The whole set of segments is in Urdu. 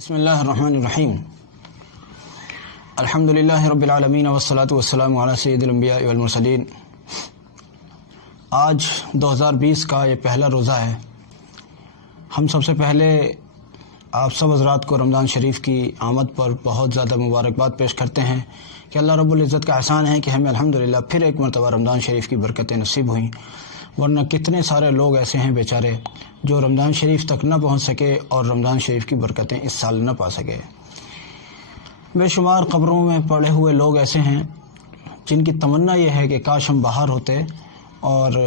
بسم اللہ الرحمن الرحیم الحمدللہ رب العالمین والصلاة والسلام علی سید الانبیاء والمرسلین۔ آج 2020 کا یہ پہلا روزہ ہے۔ ہم سب سے پہلے آپ سب حضرات کو رمضان شریف کی آمد پر بہت زیادہ مبارکباد پیش کرتے ہیں کہ اللہ رب العزت کا احسان ہے کہ ہمیں الحمدللہ پھر ایک مرتبہ رمضان شریف کی برکتیں نصیب ہوئیں، ورنہ کتنے سارے لوگ ایسے ہیں بیچارے جو رمضان شریف تک نہ پہنچ سکے اور رمضان شریف کی برکتیں اس سال نہ پا سکے۔ بے شمار قبروں میں پڑے ہوئے لوگ ایسے ہیں جن کی تمنا یہ ہے کہ کاش ہم باہر ہوتے اور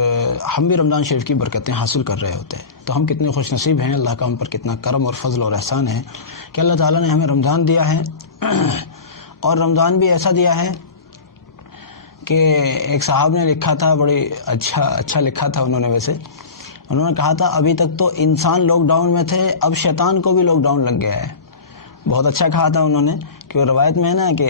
ہم بھی رمضان شریف کی برکتیں حاصل کر رہے ہوتے۔ تو ہم کتنے خوش نصیب ہیں، اللہ کا ہم پر کتنا کرم اور فضل اور احسان ہے کہ اللہ تعالیٰ نے ہمیں رمضان دیا ہے، اور رمضان بھی ایسا دیا ہے کہ ایک صاحب نے لکھا تھا، بڑی اچھا لکھا تھا انہوں نے کہا تھا ابھی تک تو انسان لاک ڈاؤن میں تھے، اب شیطان کو بھی لاک ڈاؤن لگ گیا ہے۔ بہت اچھا کہا تھا انہوں نے کہ وہ روایت میں ہے نا کہ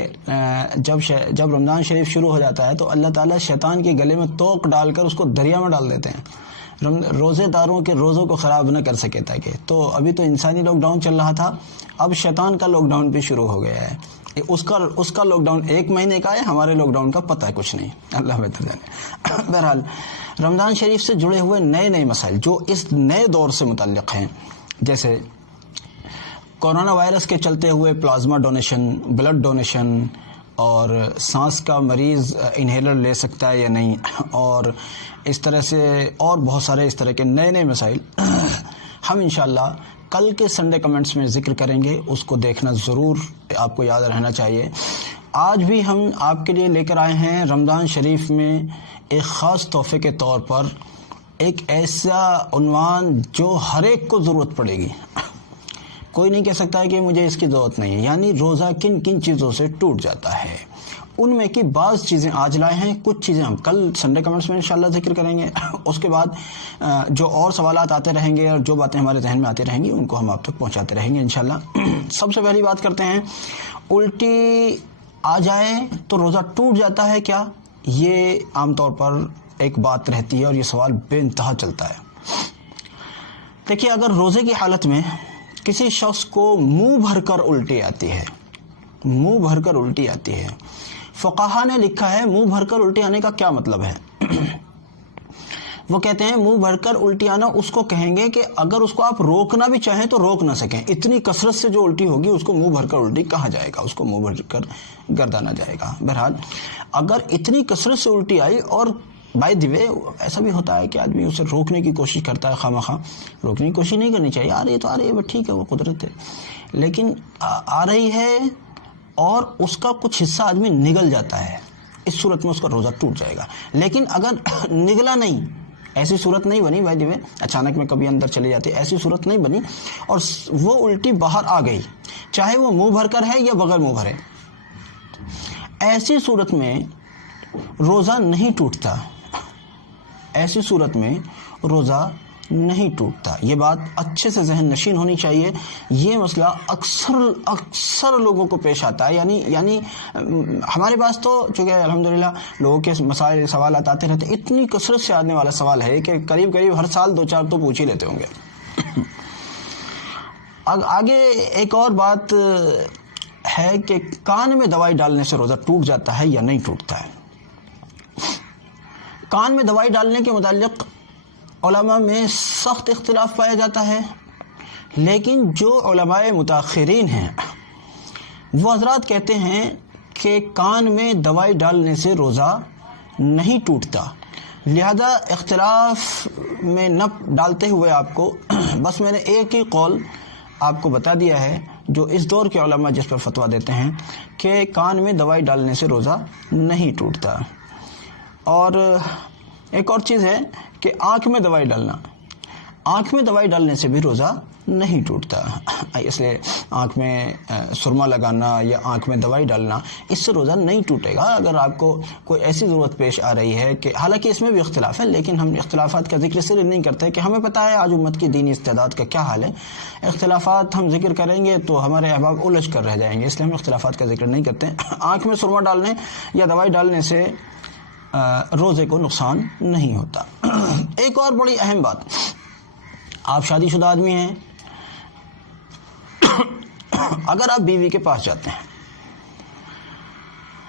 جب رمضان شریف شروع ہو جاتا ہے تو اللہ تعالیٰ شیطان کے گلے میں توق ڈال کر اس کو دریا میں ڈال دیتے ہیں، روزے داروں کے روزوں کو خراب نہ کر سکے تاکہ۔ تو ابھی تو انسانی لاک ڈاؤن چل رہا تھا، اب شیطان کا لاک ڈاؤن بھی شروع ہو گیا ہے۔ اس کا لاک ڈاؤن 1 مہینے کا ہے، ہمارے لاک ڈاؤن کا پتہ ہے کچھ نہیں، اللہ بہتر جانے۔ بہرحال رمضان شریف سے جڑے ہوئے نئے مسائل جو اس نئے دور سے متعلق ہیں، جیسے کورونا وائرس کے چلتے ہوئے پلازما ڈونیشن، بلڈ ڈونیشن، اور سانس کا مریض انہیلر لے سکتا ہے یا نہیں، اور اس طرح سے اور بہت سارے اس طرح کے نئے مسائل ہم انشاءاللہ کل کے سنڈے کمنٹس میں ذکر کریں گے، اس کو دیکھنا ضرور آپ کو یاد رہنا چاہیے۔ آج بھی ہم آپ کے لیے لے کر آئے ہیں رمضان شریف میں ایک خاص تحفے کے طور پر ایک ایسا عنوان جو ہر ایک کو ضرورت پڑے گی۔ کوئی نہیں کہہ سکتا ہے کہ مجھے اس کی ضرورت نہیں ہے، یعنی روزہ کن کن چیزوں سے ٹوٹ جاتا ہے۔ ان میں کی بعض چیزیں آج لائے ہیں، کچھ چیزیں ہم کل سنڈے کمنٹس میں انشاءاللہ ذکر کریں گے۔ اس کے بعد جو اور سوالات آتے رہیں گے اور جو باتیں ہمارے ذہن میں آتی رہیں گی ان کو ہم آپ تک پہنچاتے رہیں گے انشاءاللہ۔ سب سے پہلی بات کرتے ہیں، الٹی آ جائے تو روزہ ٹوٹ جاتا ہے کیا؟ یہ عام طور پر ایک بات رہتی ہے اور یہ سوال بے انتہا چلتا ہے۔ دیکھیے، اگر روزے کی حالت میں کسی شخص کو منہ بھر کر الٹی آتی ہے، فقہا نے لکھا ہے منہ بھر کر الٹی آنے کا کیا مطلب ہے؟ وہ کہتے ہیں منہ بھر کر الٹی آنا اس کو کہیں گے کہ اگر اس کو آپ روکنا بھی چاہیں تو روک نہ سکیں، اتنی کثرت سے جو الٹی ہوگی اس کو منہ بھر کر الٹی کہا جائے گا، اس کو منہ بھر کر گردانا جائے گا۔ بہرحال اگر اتنی کثرت سے الٹی آئی، اور بائی دی وے ایسا بھی ہوتا ہے کہ آدمی اسے روکنے کی کوشش کرتا ہے، خواہ روکنے کی کوشش نہیں کرنی چاہیے، آ رہی ہے تو آ رہی ہے، بس ٹھیک ہے، وہ قدرت ہے، لیکن آ رہی ہے اور اس کا کچھ حصہ آدمی نگل جاتا ہے، اس صورت میں اس کا روزہ ٹوٹ جائے گا۔ لیکن اگر نگلا نہیں، ایسی صورت نہیں بنی بائی دی وے، اچانک میں کبھی اندر چلی جاتی، ایسی صورت نہیں بنی اور وہ الٹی باہر آ گئی، چاہے وہ منہ بھر کر ہے یا بغیر منہ بھرے، ایسی صورت میں روزہ نہیں ٹوٹتا، ایسی صورت میں روزہ نہیں ٹوٹتا۔ یہ بات اچھے سے ذہن نشین ہونی چاہیے۔ یہ مسئلہ اکثر لوگوں کو پیش آتا ہے، یعنی ہمارے پاس تو چونکہ الحمدللہ لوگوں کے مسائل سوالات آتے رہتے، اتنی کثرت سے آنے والا سوال ہے کہ قریب ہر سال 2-4 تو پوچھ ہی لیتے ہوں گے۔ آگے ایک اور بات ہے کہ کان میں دوائی ڈالنے سے روزہ ٹوٹ جاتا ہے یا نہیں ٹوٹتا ہے۔ کان میں دوائی ڈالنے کے متعلق علماء میں سخت اختلاف پایا جاتا ہے، لیکن جو علماء متاخرین ہیں وہ حضرات کہتے ہیں کہ کان میں دوائی ڈالنے سے روزہ نہیں ٹوٹتا، لہذا اختلاف میں نہ ڈالتے ہوئے آپ کو بس میں نے ایک ہی قول آپ کو بتا دیا ہے جو اس دور کے علماء جس پر فتویٰ دیتے ہیں کہ کان میں دوائی ڈالنے سے روزہ نہیں ٹوٹتا۔ اور ایک اور چیز ہے کہ آنکھ میں دوائی ڈالنے سے بھی روزہ نہیں ٹوٹتا، اس لیے آنکھ میں سرما لگانا یا آنکھ میں دوائی ڈالنا اس سے روزہ نہیں ٹوٹے گا۔ اگر آپ کو کوئی ایسی ضرورت پیش آ رہی ہے کہ حالانکہ اس میں بھی اختلاف ہے، لیکن ہم اختلافات کا ذکر اس لیے نہیں کرتے کہ ہمیں پتہ ہے آج امت کی دینی استعداد کا کیا حال ہے، اختلافات ہم ذکر کریں گے تو ہمارے احباب الجھ کر رہ جائیں گے، اس لیے ہم اختلافات کا ذکر نہیں کرتے۔ آنکھ میں سرما ڈالنے یا دوائی ڈالنے سے روزے کو نقصان نہیں ہوتا۔ ایک اور بڑی اہم بات، آپ شادی شدہ آدمی ہیں، اگر آپ بیوی کے پاس جاتے ہیں،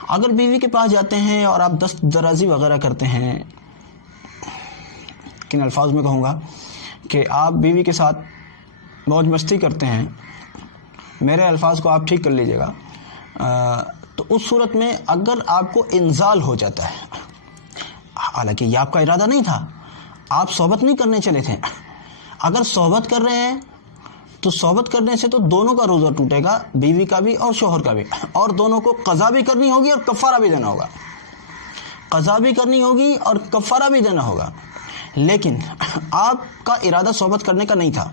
اگر بیوی کے پاس جاتے ہیں اور آپ دست درازی وغیرہ کرتے ہیں، کن الفاظ میں کہوں گا کہ آپ بیوی کے ساتھ موج مستی کرتے ہیں، میرے الفاظ کو آپ ٹھیک کر لیجئے گا، تو اس صورت میں اگر آپ کو انزال ہو جاتا ہے، حالانکہ یہ آپ کا ارادہ نہیں تھا، آپ صحبت نہیں کرنے چلے تھے، اگر صحبت کر رہے ہیں تو صحبت کرنے سے تو دونوں کا روزہ ٹوٹے گا، بیوی کا بھی اور شوہر کا بھی، اور دونوں کو قضا بھی کرنی ہوگی اور کفارہ بھی دینا ہوگا، قضا بھی کرنی ہوگی اور کفارہ بھی دینا ہوگا۔ لیکن آپ کا ارادہ صحبت کرنے کا نہیں تھا،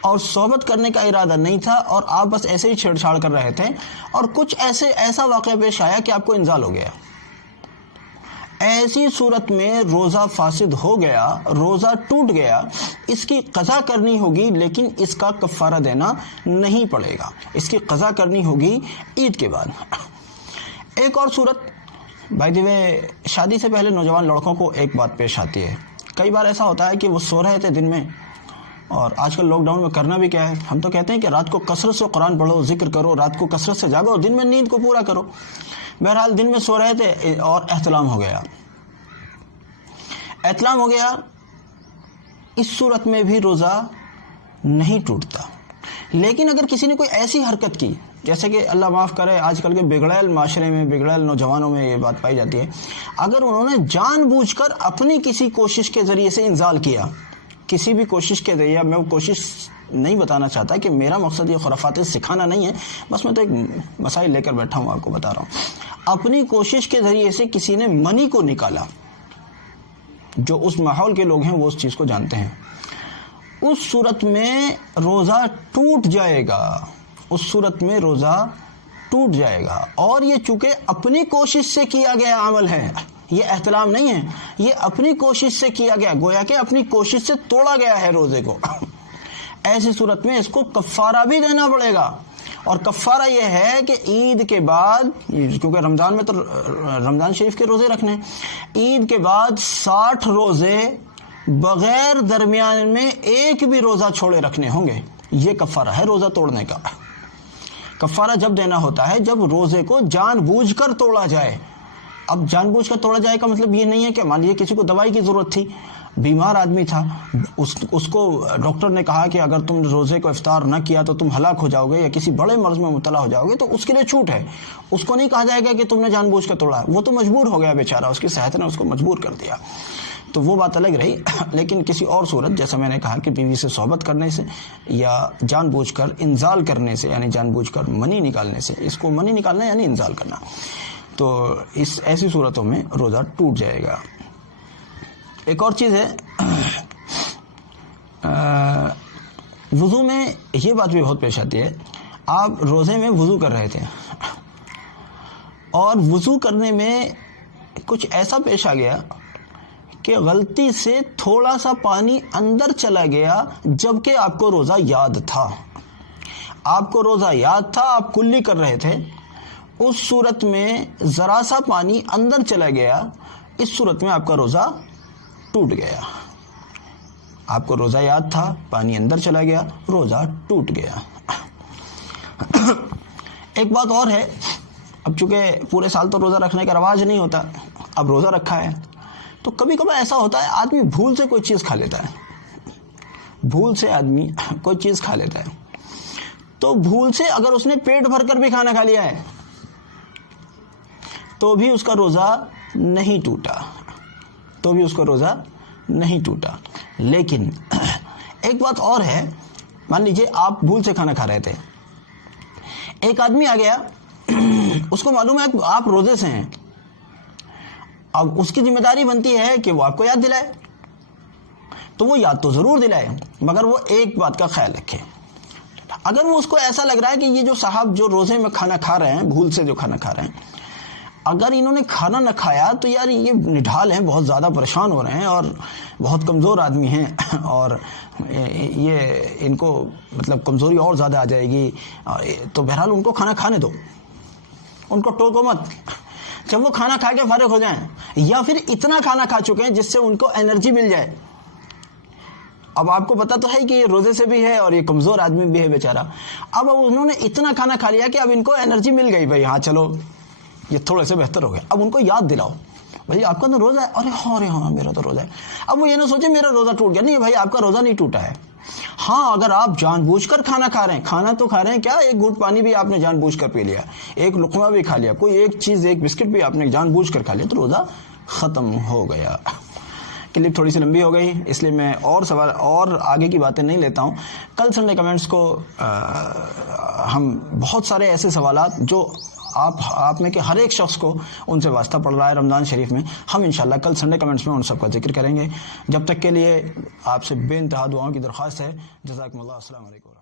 اور صحبت کرنے کا ارادہ نہیں تھا، اور آپ بس ایسے ہی چھیڑ چھاڑ کر رہے تھے، اور کچھ ایسا واقعہ پیش آیا کہ آپ کو انزال ہو گیا، ایسی صورت میں روزہ فاسد ہو گیا، روزہ ٹوٹ گیا، اس کی قضا کرنی ہوگی، لیکن اس کا کفارہ دینا نہیں پڑے گا، اس کی قضا کرنی ہوگی عید کے بعد۔ ایک اور صورت، بائی دی وے، شادی سے پہلے نوجوان لڑکوں کو ایک بات پیش آتی ہے، کئی بار ایسا ہوتا ہے کہ وہ سو رہے تھے دن میں، اور آج کل لاک ڈاؤن میں کرنا بھی کیا ہے، ہم تو کہتے ہیں کہ رات کو کثرت سے قرآن پڑھو، ذکر کرو، رات کو کثرت سے جاگو، اور دن میں نیند کو پورا کرو۔ بہرحال دن میں سو رہے تھے اور احتلام ہو گیا، احتلام ہو گیا، اس صورت میں بھی روزہ نہیں ٹوٹتا۔ لیکن اگر کسی نے کوئی ایسی حرکت کی، جیسے کہ اللہ معاف کرے آج کل کے بگڑیل معاشرے میں، بگڑیل نوجوانوں میں یہ بات پائی جاتی ہے، اگر انہوں نے جان بوجھ کر اپنی کسی کوشش کے ذریعے سے انزال کیا، کسی بھی کوشش کے ذریعے، میں وہ کوشش نہیں بتانا چاہتا کہ میرا مقصد یہ خرافات سکھانا نہیں ہے، بس میں تو ایک مسائل لے کر بیٹھا ہوں، آپ کو بتا رہا ہوں، اپنی کوشش کے ذریعے سے کسی نے منی کو نکالا، جو اس ماحول کے لوگ ہیں وہ اس چیز کو جانتے ہیں، اس صورت میں روزہ ٹوٹ جائے گا، اس صورت میں روزہ ٹوٹ جائے گا۔ اور یہ چونکہ اپنی کوشش سے کیا گیا عمل ہے، یہ احتلام نہیں ہے، یہ اپنی کوشش سے کیا گیا، گویا کہ اپنی کوشش سے توڑا گیا ہے روزے کو، ایسی صورت میں اس کو کفارہ بھی دینا پڑے گا۔ اور کفارہ یہ ہے کہ عید کے بعد، کیونکہ رمضان میں تو رمضان شریف کے روزے رکھنے، عید کے بعد 60 روزے بغیر درمیان میں ایک بھی روزہ چھوڑے رکھنے ہوں گے، یہ کفارہ ہے روزہ توڑنے کا۔ کفارہ جب دینا ہوتا ہے جب روزے کو جان بوجھ کر توڑا جائے۔ اب جان بوجھ کر توڑا جائے کا مطلب یہ نہیں ہے کہ مان لیجیے کسی کو دوائی کی ضرورت تھی، بیمار آدمی تھا، اس کو ڈاکٹر نے کہا کہ اگر تم روزے کو افطار نہ کیا تو تم ہلاک ہو جاؤ گے یا کسی بڑے مرض میں مبتلا ہو جاؤ گے، تو اس کے لیے چھوٹ ہے، اس کو نہیں کہا جائے گا کہ تم نے جان بوجھ کر توڑا، وہ تو مجبور ہو گیا بیچارہ، اس کی صحت نے اس کو مجبور کر دیا، تو وہ بات الگ رہی۔ لیکن کسی اور صورت، جیسا میں نے کہا کہ بیوی سے صحبت کرنے سے یا جان بوجھ کر انزال کرنے سے، یعنی جان بوجھ کر منی نکالنے سے، اس کو منی نکالنا یعنی انزال کرنا، تو اس ایسی صورتوں میں روزہ ٹوٹ جائے گا۔ ایک اور چیز ہے، وضو میں یہ بات بھی بہت پیش آتی ہے، آپ روزے میں وضو کر رہے تھے اور وضو کرنے میں کچھ ایسا پیش آ گیا کہ غلطی سے تھوڑا سا پانی اندر چلا گیا، جبکہ آپ کو روزہ یاد تھا، آپ کو روزہ یاد تھا، آپ کلی کر رہے تھے، اس صورت میں ذرا سا پانی اندر چلا گیا، اس صورت میں آپ کا روزہ ٹوٹ گیا، آپ کو روزہ یاد تھا، پانی اندر چلا گیا، روزہ ٹوٹ گیا۔ ایک بات اور ہے، اب چونکہ پورے سال تو روزہ رکھنے کا رواج نہیں ہوتا، اب روزہ رکھا ہے تو کبھی کبھی ایسا ہوتا ہے آدمی بھول سے کوئی چیز کھا لیتا ہے، بھول سے آدمی کوئی چیز کھا لیتا ہے، تو بھول سے اگر اس نے پیٹ بھر کر بھی کھانا کھا لیا ہے تو بھی اس کا روزہ نہیں ٹوٹا، تو بھی اس کا روزہ نہیں ٹوٹا۔ لیکن ایک بات اور ہے، مان لیجئے آپ بھول سے کھانا کھا رہے تھے، ایک آدمی آ گیا، اس کو معلوم ہے آپ روزے سے ہیں، اب اس کی ذمہ داری بنتی ہے کہ وہ آپ کو یاد دلائے، تو وہ یاد تو ضرور دلائے، مگر وہ ایک بات کا خیال رکھے، اگر وہ اس کو ایسا لگ رہا ہے کہ یہ جو صاحب جو روزے میں کھانا کھا رہے ہیں، بھول سے جو کھانا کھا رہے ہیں، اگر انہوں نے کھانا نہ کھایا تو یار یہ نڈھال ہیں، بہت زیادہ پریشان ہو رہے ہیں اور بہت کمزور آدمی ہیں، اور یہ ان کو مطلب کمزوری اور زیادہ آ جائے گی، تو بہرحال ان کو کھانا کھانے دو، ان کو ٹوکو مت، جب وہ کھانا کھا کے فارغ ہو جائیں، یا پھر اتنا کھانا کھا چکے ہیں جس سے ان کو انرجی مل جائے، اب آپ کو پتا تو ہے کہ یہ روزے سے بھی ہے اور یہ کمزور آدمی بھی ہے بیچارہ. اب انہوں نے اتنا کھانا کھا لیا کہ اب ان کو انرجی مل گئی, بھائی ہاں چلو یہ تھوڑے سے بہتر ہو گیا. اب ان کو یاد دلاؤ بھائی آپ کا تو روزہ ہے. ارے ہاں میرا تو روزہ ہے. اب وہ یہ نہ سوچے میرا روزہ ٹوٹ گیا, نہیں بھائی آپ کا روزہ نہیں ٹوٹا ہے. ہاں اگر آپ جان بوجھ کر کھانا کھا رہے ہیں, کھانا تو کھا رہے ہیں کیا, ایک گھونٹ پانی بھی آپ نے جان بوجھ کر پی لیا, ایک لقمہ بھی کھا لیا, کوئی ایک چیز ایک بسکٹ بھی آپ نے جان بوجھ کر کھا لیا, تو روزہ ختم ہو گیا. کلپ تھوڑی سی لمبی ہو گئی, اس لیے میں اور سوال اور آگے کی باتیں نہیں لیتا ہوں. کل سنڈے کمنٹس کو ہم بہت سارے ایسے سوالات جو آپ میں کہ ہر ایک شخص کو ان سے واسطہ پڑ رہا ہے رمضان شریف میں, ہم انشاءاللہ کل سنڈے کمنٹس میں ان سب کا ذکر کریں گے. جب تک کے لیے آپ سے بے انتہا دعاؤں کی درخواست ہے. جزاکم اللہ. السلام علیکم.